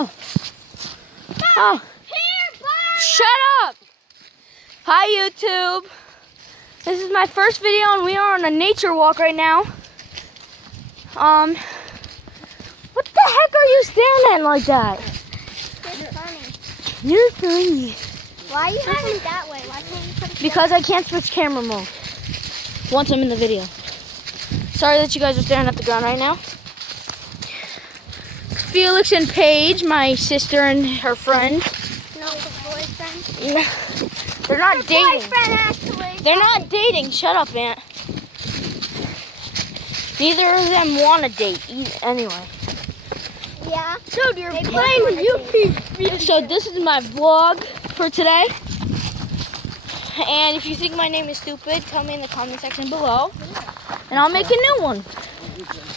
Oh. Oh. Shut up. Hi, YouTube. This is my first video, and we are on a nature walk right now. What the heck are you staring at like that? It's funny. You're funny. Why are you having it that way? Why can't you put it Because I can't switch camera mode once I'm in the video. Sorry that you guys are staring at the ground right now. Felix and Paige, my sister and her friend. No, the boyfriend. They're not dating. Boyfriend, actually. They're not dating. Shut up, Aunt. Neither of them want to date anyway. Yeah. Dude, you're Maybe playing with your feet. So this is my vlog for today. And if you think my name is stupid, tell me in the comment section below. And I'll make a new one.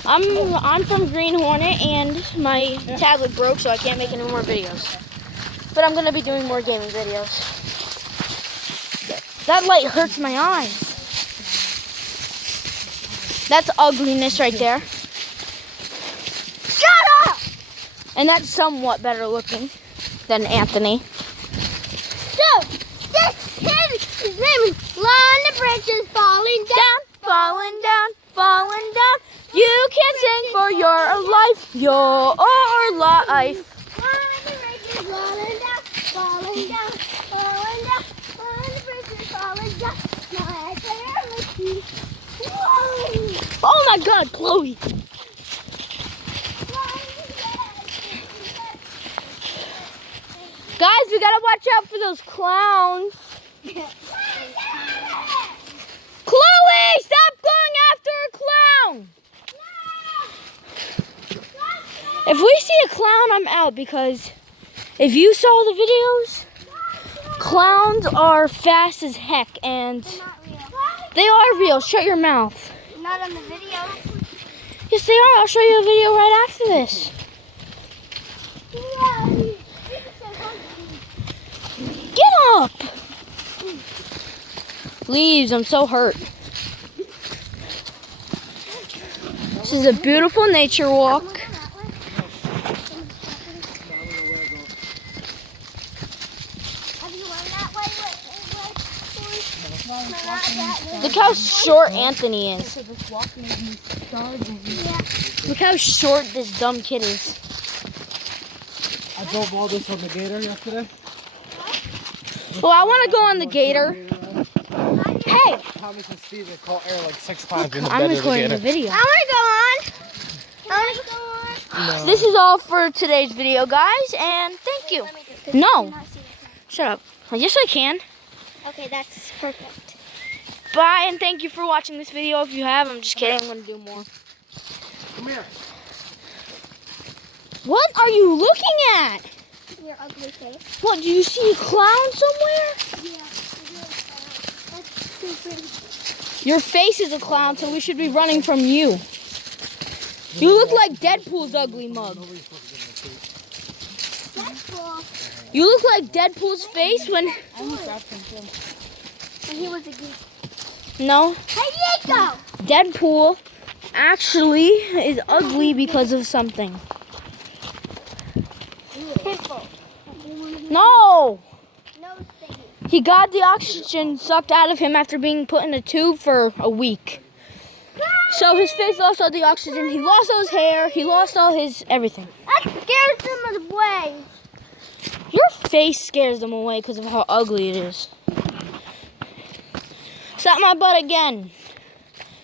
I'm from Green Hornet, and my tablet broke, so I can't make any more videos. But I'm gonna be doing more gaming videos. That light hurts my eyes. That's ugliness right there. Shut up! And that's somewhat better looking than Anthony. So, this kid, his name is Lana Branches falling down. Falling down, falling down. You can sing for your life, your life. Lana Branches falling down, falling down, falling down. Lana Branches falling down. My family. Whoa! Oh my God, Chloe. Guys, we gotta watch out for those clowns. Chloe, stop going after a clown. If we see a clown, I'm out, because if you saw the videos, clowns are fast as heck, and they are real. Shut your mouth. Not on the video. Yes, they are. I'll show you a video right after this. Get up! Leaves, I'm so hurt. This is a beautiful nature walk. Look how short Anthony is. Look how short this dumb kid is. I drove all this on the gator yesterday. Well, I want to go on the gator. Hey! Thomas and Steven caught air like 6 times in the I'm bed of the recording gator. the video. I want to go on. I want to go on. No. This is all for today's video, guys, and thank you. No. Shut up. Yes, I can. Okay, that's perfect. Bye, and thank you for watching this video. If you have, I'm just kidding. I'm going to do more. Come here. What are you looking at? Your ugly face. What, do you see a clown somewhere? Yeah. That's stupid. Your face is a clown, so we should be running from you. You look like Deadpool's ugly mug. Deadpool. You look like Deadpool's face when... And he was a geek. No. Hey, Nico! Deadpool actually is ugly because of something. Pimple. No! No thing. He got the oxygen sucked out of him after being put in a tube for a week. So his face lost all the oxygen, he lost all his hair, he lost all his everything. That scares them away. Your face scares them away because of how ugly it is. Slap my butt again.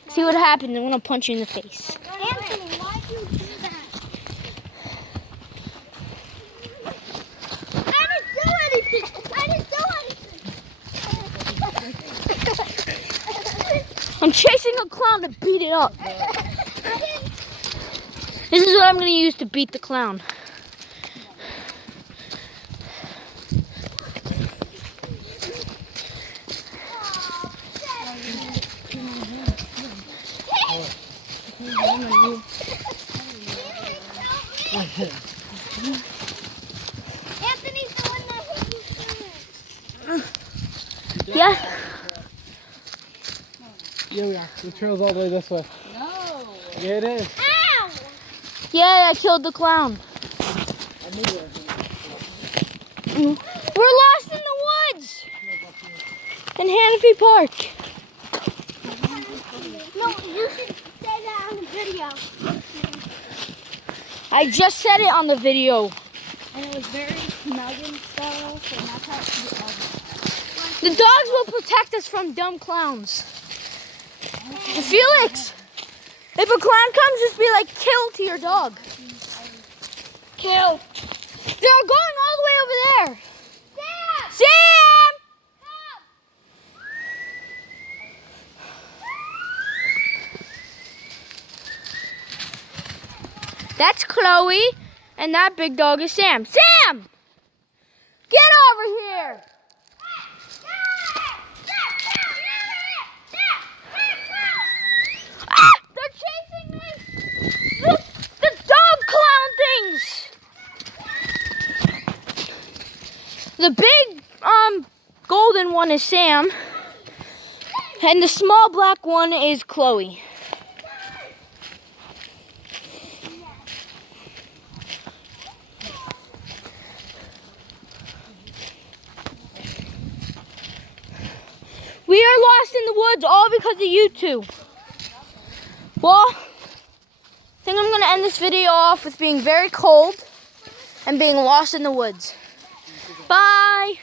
See what happens. I'm going to punch you in the face. Anthony, why'd you do that? I didn't do anything. I didn't do anything. I'm chasing a clown to beat it up. I didn't. This is what I'm going to use to beat the clown. Anthony's the one that hit you first. Yeah. Yeah, we are. The trail's all the way this way. No. Yeah, it is. Ow! Yeah, I killed the clown. I We're lost in the woods in Hannafee Park. No, you should say that on the video. I just said it on the video. And it was very snugging stuff, and that's how The dogs will protect us from dumb clowns. And Felix, if a clown comes, just be like, kill to your dog. Kill. They're going all the way over there. Sam! Sam! That's Chloe, and that big dog is Sam. Sam! Get over here! Ah! They're chasing me! The dog clown things! The big golden one is Sam, and the small black one is Chloe. We are lost in the woods all because of you two. Well, I think I'm going to end this video off with being very cold and being lost in the woods. Bye.